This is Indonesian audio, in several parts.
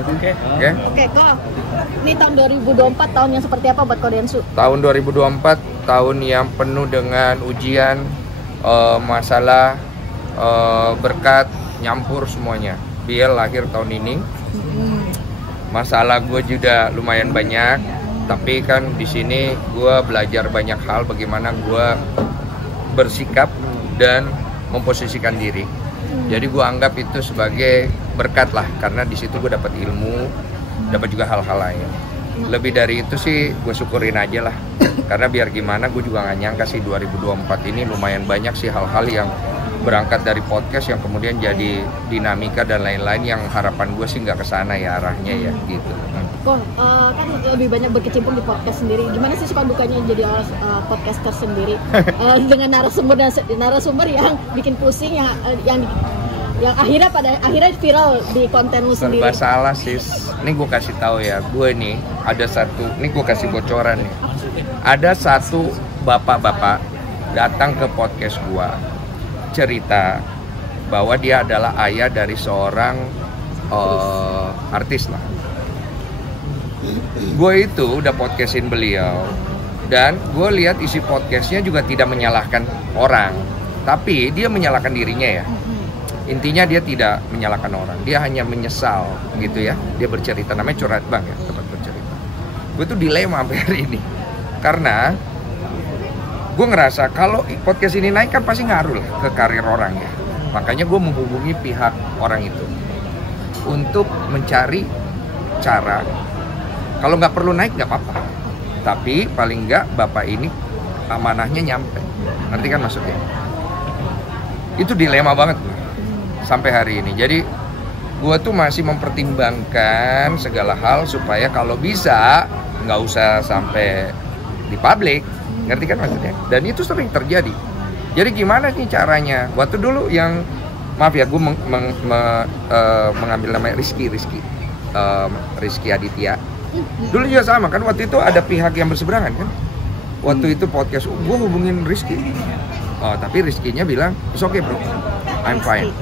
Oke, kok ini tahun 2024 tahun yang seperti apa buat Kodensu? Tahun 2024 tahun yang penuh dengan ujian, masalah, berkat, nyampur semuanya. Biel lahir tahun ini. Masalah gue juga lumayan banyak, tapi kan di sini gue belajar banyak hal bagaimana gue bersikap dan memposisikan diri. Jadi gue anggap itu sebagai berkat lah, karena di situ gue dapat ilmu, dapat juga hal-hal lain. Lebih dari itu sih gue syukurin aja lah, karena biar gimana gue juga nggak nyangka sih 2024 ini lumayan banyak sih hal-hal yang berangkat dari podcast yang kemudian jadi dinamika dan lain-lain yang harapan gue sih nggak kesana ya arahnya ya gitu. Kok kan lebih banyak berkecimpung di podcast sendiri. Gimana sih suka dukanya jadi podcaster sendiri dengan narasumber yang bikin pusing, yang akhirnya viral di konten lu sendiri. Serba salah sis. Ini gue kasih tahu ya, gue nih ada satu, ini gue kasih bocoran nih. Ada satu bapak-bapak datang ke podcast gue cerita bahwa dia adalah ayah dari seorang artis lah. Gue itu udah podcastin beliau dan gue lihat isi podcastnya juga tidak menyalahkan orang, tapi dia menyalahkan dirinya ya. Intinya dia tidak menyalahkan orang, dia hanya menyesal gitu ya. Dia bercerita, namanya Curhat Bang ya, tempat bercerita. Gue tuh dilema sampai hari ini, karena gue ngerasa kalau podcast ini naik kan pasti ngaruh lah ke karir orang ya. Makanya gue menghubungi pihak orang itu untuk mencari cara. Kalau nggak perlu naik nggak apa-apa, tapi paling nggak bapak ini amanahnya nyampe. Ngerti kan maksudnya? Itu dilema banget sampai hari ini. Jadi gue tuh masih mempertimbangkan segala hal supaya kalau bisa nggak usah sampai di publik. Ngerti kan maksudnya? Dan itu sering terjadi. Jadi gimana nih caranya? Waktu dulu yang, maaf ya, gue mengambil namanya Rizky Aditya. Dulu juga sama kan, waktu itu ada pihak yang berseberangan kan. Waktu itu podcast, gue hubungin Rizky. Tapi Rizky-nya bilang, it's okay bro, I'm fine,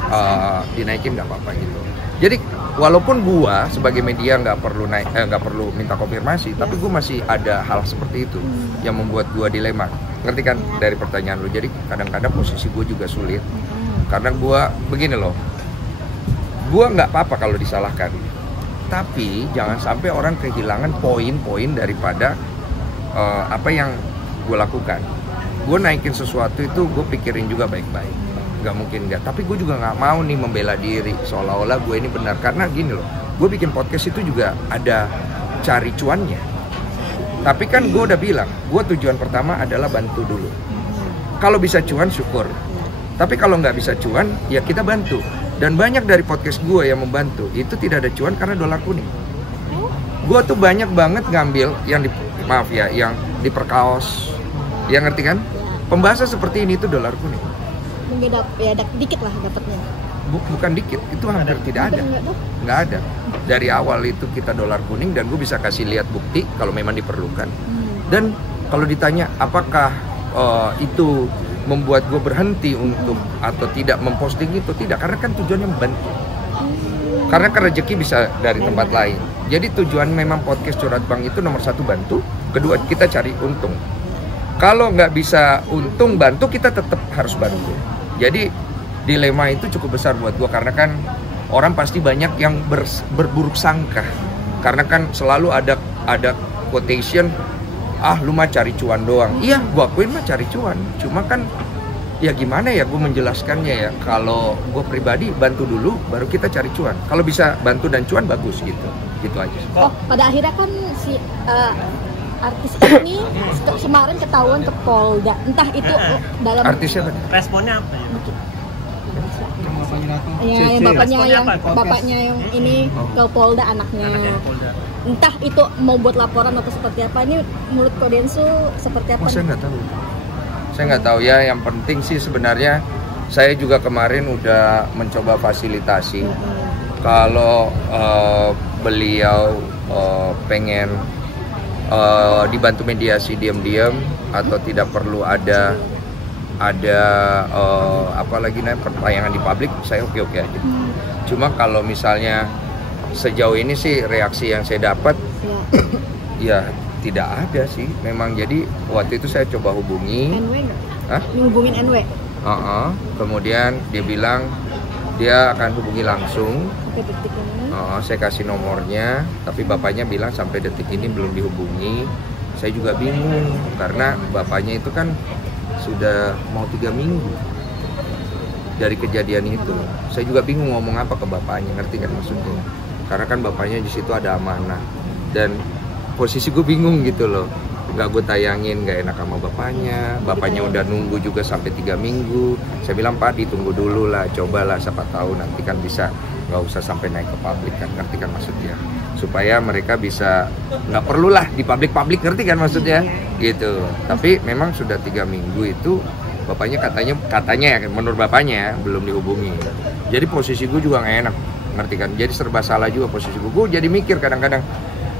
dinaikin nggak apa-apa gitu. Jadi walaupun gue sebagai media nggak perlu minta konfirmasi, tapi gue masih ada hal seperti itu yang membuat gue dilema. Ngerti kan dari pertanyaan lu? Jadi kadang-kadang posisi gue juga sulit, karena gue begini loh, gue nggak apa-apa kalau disalahkan, tapi jangan sampai orang kehilangan poin-poin daripada apa yang gue lakukan. Gue naikin sesuatu itu gue pikirin juga baik-baik, nggak mungkin nggak. Tapi gue juga nggak mau nih membela diri seolah-olah gue ini benar, karena gini loh, gue bikin podcast itu juga ada cari cuannya. Tapi kan gue udah bilang, gue tujuan pertama adalah bantu dulu. Kalau bisa cuan syukur, tapi kalau nggak bisa cuan ya kita bantu. Dan banyak dari podcast gue yang membantu itu tidak ada cuan karena dolar kuning. Gue tuh banyak banget ngambil yang yang diperkaos, yang ngerti kan? Pembahasan seperti ini tuh dolar kuning. Mungkin dikit lah dapatnya. Bukan dikit, itu hampir tidak ada. Nggak ada. Dari awal itu kita dolar kuning, dan gue bisa kasih lihat bukti kalau memang diperlukan. Dan kalau ditanya apakah itu membuat gue berhenti untuk atau tidak memposting itu, tidak, karena kan tujuannya membantu. Karena kan rezeki bisa dari tempat lain. Jadi tujuan memang podcast Curhat Bang itu nomor satu bantu, kedua kita cari untung. Kalau nggak bisa untung bantu, kita tetap harus bantu. Jadi dilema itu cukup besar buat gue, karena kan orang pasti banyak yang berburuk sangka, karena kan selalu ada quotation, lu mah cari cuan doang. Iya, gue akuin mah cari cuan, cuma kan ya gimana ya gue menjelaskannya ya. Kalau gue pribadi bantu dulu baru kita cari cuan. Kalau bisa bantu dan cuan bagus gitu aja. Pada akhirnya kan si artis ini kemarin ketahuan ke Polda, entah itu dalam artisnya apa? Responnya apa ya? Bapaknya yang ini ke Polda anaknya. Entah itu mau buat laporan atau seperti apa. Ini menurut Kodensu seperti apa? Saya nggak tahu ya. Yang penting sih sebenarnya saya juga kemarin udah mencoba fasilitasi. Kalau beliau pengen dibantu mediasi diam-diam atau tidak perlu ada apa lagi pertayangan di publik, saya oke aja. Cuma kalau misalnya sejauh ini sih reaksi yang saya dapat Ya. ya tidak ada sih. Memang jadi waktu itu saya coba hubungi. NW nggak? Hah? Ngubungin NW? Kemudian dia bilang dia akan hubungi langsung. Sampai detik ini. Saya kasih nomornya, tapi bapaknya bilang sampai detik ini belum dihubungi. Saya juga bingung karena bapaknya itu kan sudah mau 3 minggu dari kejadian itu. Saya juga bingung ngomong apa ke bapaknya, ngerti kan maksudnya? Karena kan bapaknya di situ ada amanah dan posisi gue bingung gitu loh. Nggak gue tayangin, nggak enak sama bapaknya udah nunggu juga sampai 3 minggu. Saya bilang, Pak, ditunggu dulu lah, cobalah, siapa tahu nanti kan bisa, nggak usah sampai naik ke publik kan, ngerti kan maksudnya, supaya mereka bisa, nggak perlulah di publik, ngerti kan maksudnya, gitu. Tapi memang sudah 3 minggu itu bapaknya katanya ya, menurut bapaknya belum dihubungi. Jadi posisi gue juga nggak enak, ngerti kan, jadi serba salah juga posisi gue jadi mikir kadang-kadang,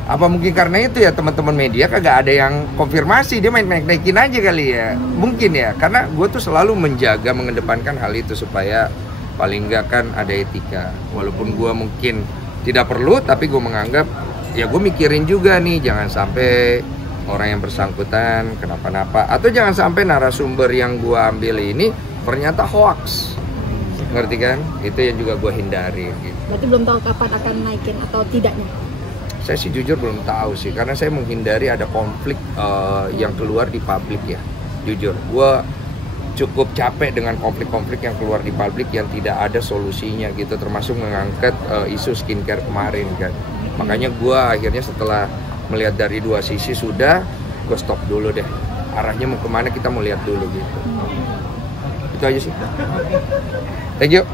apa mungkin karena itu ya teman-teman media kagak ada yang konfirmasi, dia main naikin aja kali ya, mungkin ya, karena gue tuh selalu menjaga, mengedepankan hal itu supaya paling nggak kan ada etika, walaupun gue mungkin tidak perlu, tapi gue menganggap ya gue mikirin juga nih, jangan sampai orang yang bersangkutan kenapa-napa, atau jangan sampai narasumber yang gue ambil ini ternyata hoax, ngerti kan, itu yang juga gue hindari gitu. Berarti belum tahu kapan akan naikin atau tidaknya? Saya sih jujur belum tahu sih, karena saya menghindari ada konflik yang keluar di publik ya. Jujur, gue cukup capek dengan konflik-konflik yang keluar di publik yang tidak ada solusinya gitu, termasuk mengangkat isu skincare kemarin kan. Makanya gue akhirnya setelah melihat dari 2 sisi sudah, gue stop dulu deh. Arahnya mau kemana kita mau lihat dulu gitu. Itu aja sih. Thank you.